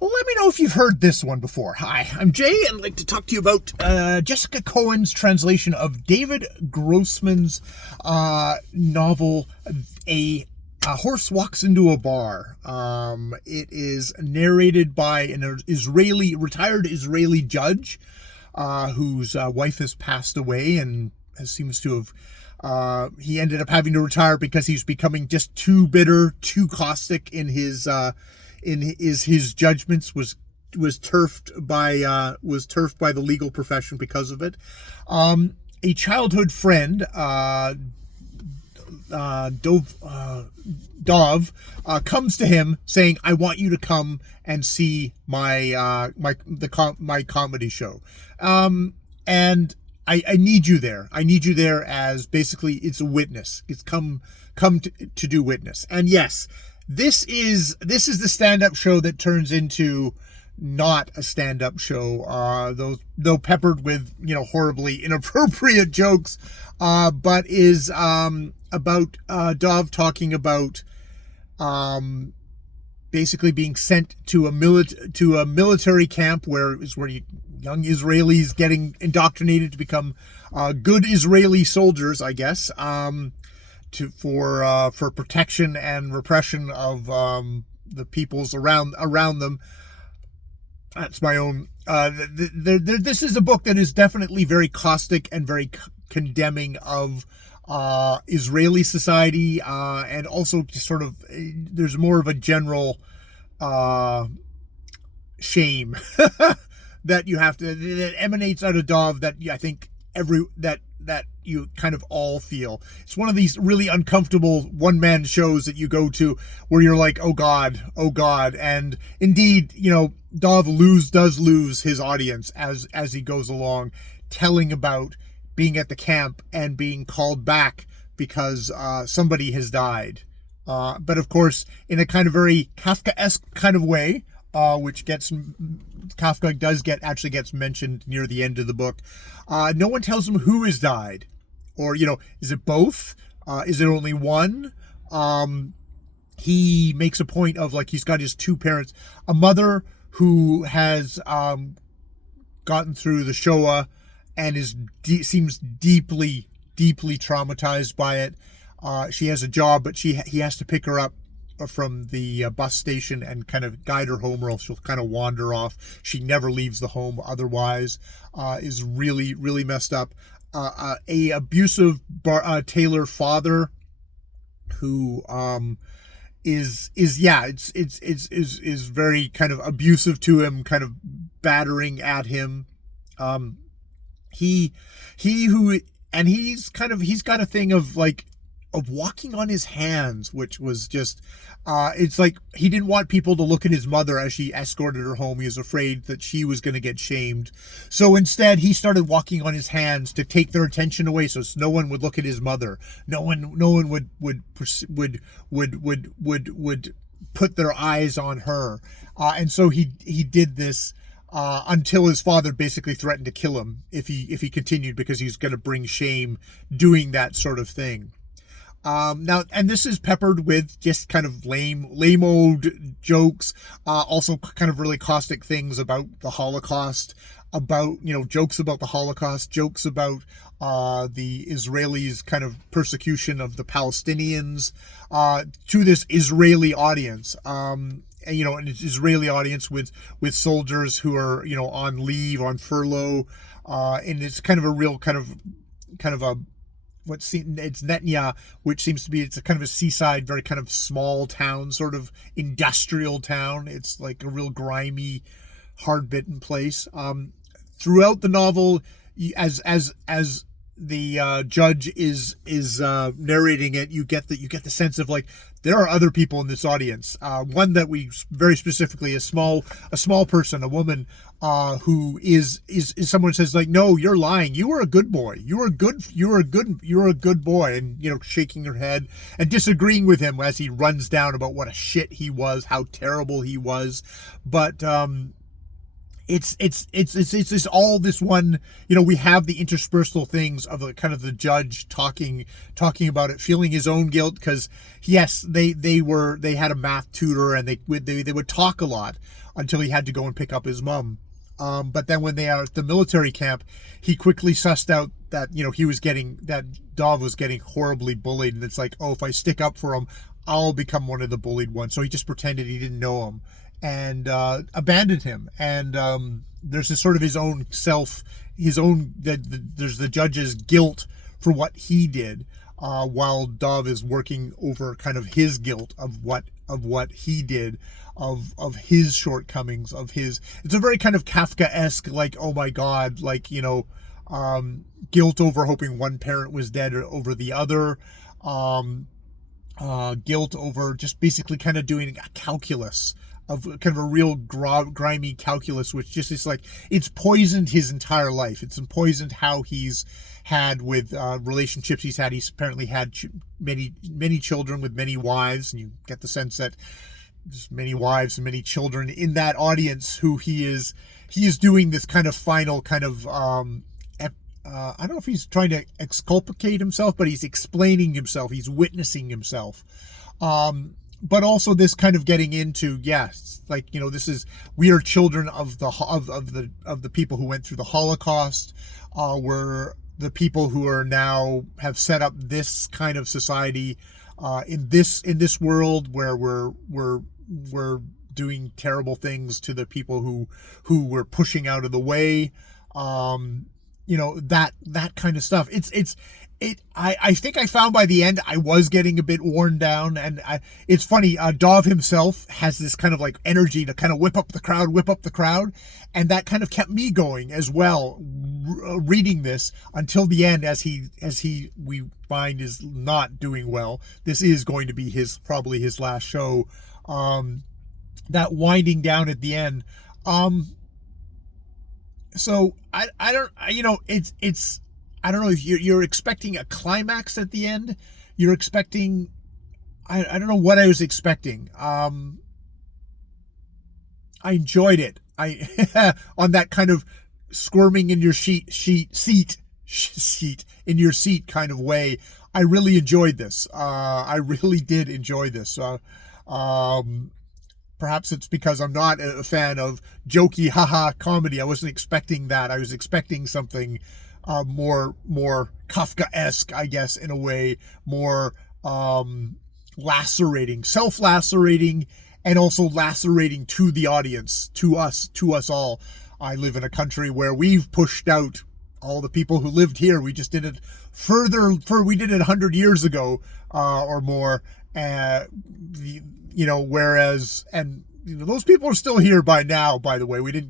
Well, let me know if you've heard this one before. Hi, I'm Jay, and I'd like to talk to you about Jessica Cohen's translation of David Grossman's novel, A Horse Walks into a Bar. It is narrated by an retired Israeli judge whose wife has passed away and seems to have he ended up having to retire because he's becoming just too bitter, too caustic in his judgments. Was turfed by the legal profession because of it. A childhood friend, Dov, comes to him saying, "I want you to come and see my comedy show, and I need you there. I need you there as basically it's a witness. It's come to do witness." And yes, this is the stand-up show that turns into not a stand-up show, though peppered with horribly inappropriate jokes, but is about Dov talking about basically being sent to a military camp where young Israelis getting indoctrinated to become good Israeli soldiers, I guess, for protection and repression of the peoples around them. That's my own. This is a book that is definitely very caustic and very condemning of Israeli society, and also just sort of there's more of a general shame that you have to that emanates out of Dov that I think that you kind of all feel. It's one of these really uncomfortable one-man shows that you go to where you're like, oh God, and indeed, Dov does lose his audience as he goes along, telling about being at the camp and being called back because somebody has died. But of course, in a kind of very Kafkaesque kind of way, which Kafka actually gets mentioned near the end of the book. No one tells him who has died, or is it both? Is it only one? He makes a point of he's got his two parents, a mother who has gotten through the Shoah and seems deeply traumatized by it. She has a job, but he has to pick her up from the bus station and kind of guide her home, or else she'll kind of wander off. She never leaves the home otherwise. Is really messed up. A abusive tailor father who is very kind of abusive to him, kind of battering at him. He's got a thing of walking on his hands, which was just it's like he didn't want people to look at his mother as she escorted her home. He was afraid that she was going to get shamed, so instead he started walking on his hands to take their attention away, so no one would look at his mother. No one would put their eyes on her, and so he did this until his father basically threatened to kill him if he continued, because he's going to bring shame doing that sort of thing. Now, and this is peppered with just kind of lame old jokes, also kind of really caustic things about the Holocaust, about, jokes about the Holocaust, jokes about the Israelis' kind of persecution of the Palestinians, to this Israeli audience. And an Israeli audience with soldiers who are, on leave, on furlough, and it's kind of a real kind of a it's Netnya, which seems to be, it's a kind of a seaside, very kind of small town, sort of industrial town. It's like a real grimy, hard-bitten place. Throughout the novel, as the judge is narrating it, you get the sense of there are other people in this audience. One that we very specifically, a small person, a woman, who is someone says no, you're lying. You were a good boy. You're a good boy, and shaking her head and disagreeing with him as he runs down about what a shit he was, how terrible he was. But it's all this one, you know, we have the interspersal things of the kind of the judge talking about it, feeling his own guilt, because yes, they had a math tutor, and they would talk a lot until he had to go and pick up his mom. But then when they are at the military camp, he quickly sussed out that, you know, that Dov was getting horribly bullied, and it's like, oh, if I stick up for him, I'll become one of the bullied ones. So he just pretended he didn't know him, and abandoned him. And there's this sort of his own there's the judge's guilt for what he did, while Dov is working over kind of his guilt of what he did, of his shortcomings, it's a very kind of Kafkaesque, like, oh my God, like, you know, guilt over hoping one parent was dead or over the other, guilt over just basically kind of doing a calculus, of kind of a real grimy calculus, which just is like, it's poisoned his entire life. It's poisoned how he's had with relationships he's had. He's apparently had many children with many wives, and you get the sense that there's many wives and many children in that audience who he is doing this kind of final kind of I don't know if he's trying to exculpate himself, but he's explaining himself, he's witnessing himself. But also this kind of getting into, yes, like, you know, we are children of the people who went through the Holocaust. We're the people who are now have set up this kind of society in this world where we're doing terrible things to the people who we're pushing out of the way. You know, that kind of stuff. I think I found by the end I was getting a bit worn down, and it's funny. Dov himself has this kind of like energy to kind of whip up the crowd, and that kind of kept me going as well, reading this until the end, as we find is not doing well. This is going to be probably his last show. That winding down at the end. So I don't, you know, it's I don't know if you're expecting a climax at the end. You're expecting, I don't know what I was expecting. I enjoyed it. On that kind of squirming in your seat in your seat kind of way. I really enjoyed this. I really did enjoy this. Perhaps it's because I'm not a fan of jokey haha comedy. I wasn't expecting that. I was expecting something more Kafkaesque, I guess, in a way, more lacerating, self-lacerating, and also lacerating to the audience, to us all. I live in a country where we've pushed out all the people who lived here. We just did it we did it 100 years ago or more. You know, whereas, and you know, those people are still here by now, by the way. We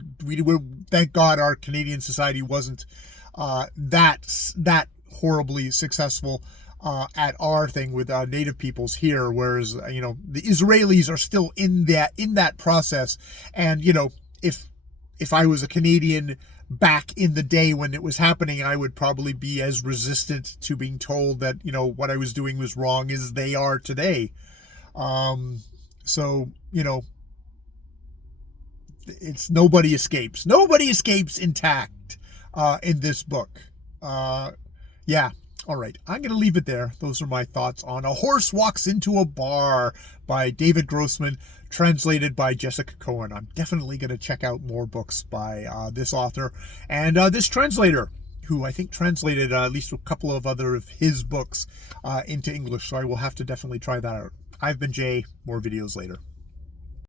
thank God our Canadian society wasn't that horribly successful at our thing with native peoples here, whereas you know, the Israelis are still in that process. And you know, if I was a Canadian back in the day when it was happening, I would probably be as resistant to being told that, you know, what I was doing was wrong as they are today. So, you know, nobody escapes intact in this book. Yeah. All right. I'm going to leave it there. Those are my thoughts on A Horse Walks into a Bar by David Grssmn, translated by Jessica Cohen. I'm definitely going to check out more books by this author and this translator, who I think translated at least a couple of other of his books into English. So I will have to definitely try that out. I've been Jay. More videos later.